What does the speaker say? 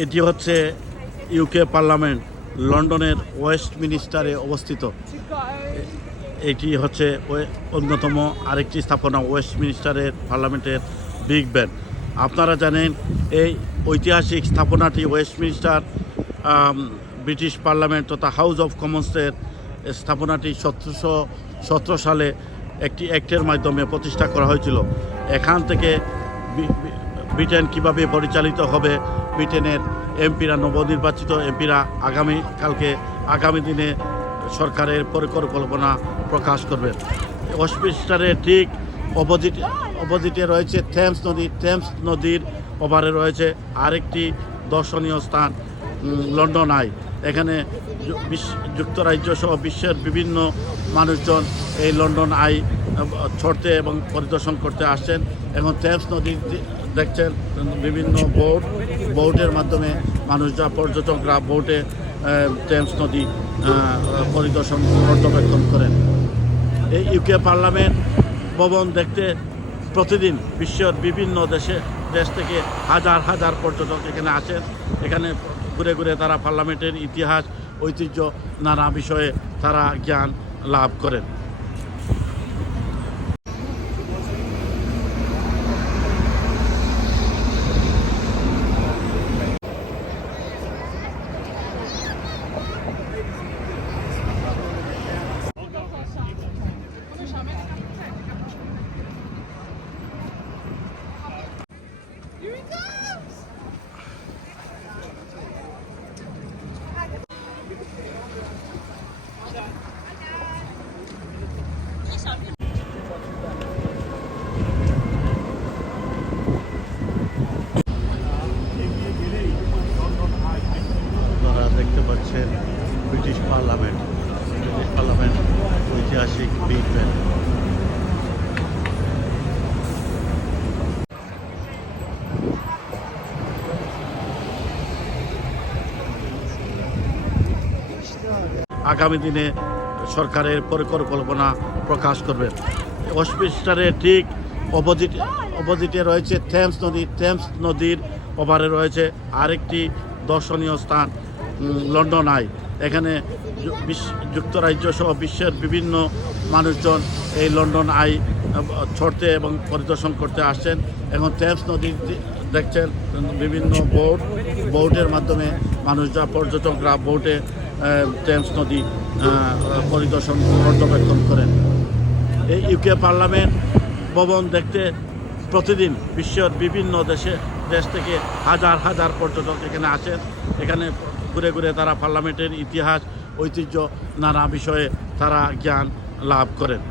এটি হচ্ছে UK parliament লন্ডনের ওয়েস্ট মিনিস্টারে অবস্থিত। এটি হচ্ছে অন্যতম আরেকটি স্থাপনা ওয়েস্ট মিনিস্টারের পার্লামেন্টের বিগ ব্যান আপনারা জানেন, এই ঐতিহাসিক স্থাপনাটি ওয়েস্ট মিনিস্টার ব্রিটিশ পার্লামেন্ট তথা হাউস অফ কমন্সের স্থাপনাটি সতেরোশো সতেরো সালে একটি অ্যাক্টের মাধ্যমে প্রতিষ্ঠা করা হয়েছিল। এখান থেকে ব্রিটেন কীভাবে পরিচালিত হবে ব্রিটেনের এমপিরা নবনির্বাচিত এমপিরা আগামী কালকে, আগামী দিনে সরকারের পরিকল্পনা প্রকাশ করবেন ওয়েস্টমিনিস্টারের ঠিক অপোজিট, অপোজিটে রয়েছে থেমস নদী, থেমস নদীর ওপারে রয়েছে আরেকটি দর্শনীয় স্থান লন্ডন আই এখানে যুক্তরাজ্য সহ বিশ্বের বিভিন্ন মানুষজন এই লন্ডন আই ছড়তে এবং পরিদর্শন করতে আসছেন। এবং থেমস নদী দি- দেখছেন, বিভিন্ন বোট, বোটের মাধ্যমে মানুষরা পর্যটকরা বোটে থেমস নদী পরিদর্শন, পর্যবেক্ষণ করেন। এই ইউকে পার্লামেন্ট ভবন দেখতে প্রতিদিন বিশ্বের বিভিন্ন দেশে, দেশ থেকে হাজার হাজার পর্যটক এখানে আসেন। এখানে ঘুরে ঘুরে তারা পার্লামেন্টের ইতিহাস, ঐতিহ্য, নানা বিষয়ে তারা জ্ঞান লাভ করেন আপনারা দেখতে পাচ্ছেন ব্রিটিশ পার্লামেন্ট ব্রিটিশ পার্লামেন্ট, ঐতিহাসিক বিগ ব্যান আগামী দিনে সরকারের পরিকল্পনা প্রকাশ করবে। ওয়েস্টমিনিস্টারের ঠিক অপোজিট অপোজিটে রয়েছে থেমস নদী। থেমস নদীর ওপারে রয়েছে আরেকটি দর্শনীয় স্থান লন্ডন আই এখানে যুক্তরাজ্য সহ বিশ্বের বিভিন্ন মানুষজন এই লন্ডন আই, ছড়তে এবং পরিদর্শন করতে আসছেন। এখন থেমস নদী দেখছেন বিভিন্ন বোট, বোটের মাধ্যমে মানুষরা পর্যটকরা বোটে টেমস নদী পরিদর্শন পর্যবেক্ষণ করেন। এই ইউকে পার্লামেন্ট ভবন দেখতে প্রতিদিন বিশ্বের বিভিন্ন দেশে দেশ থেকে হাজার হাজার পর্যটক এখানে আসেন। এখানে ঘুরে ঘুরে তারা পার্লামেন্টের ইতিহাস ঐতিহ্য নানা বিষয়ে তারা জ্ঞান লাভ করেন।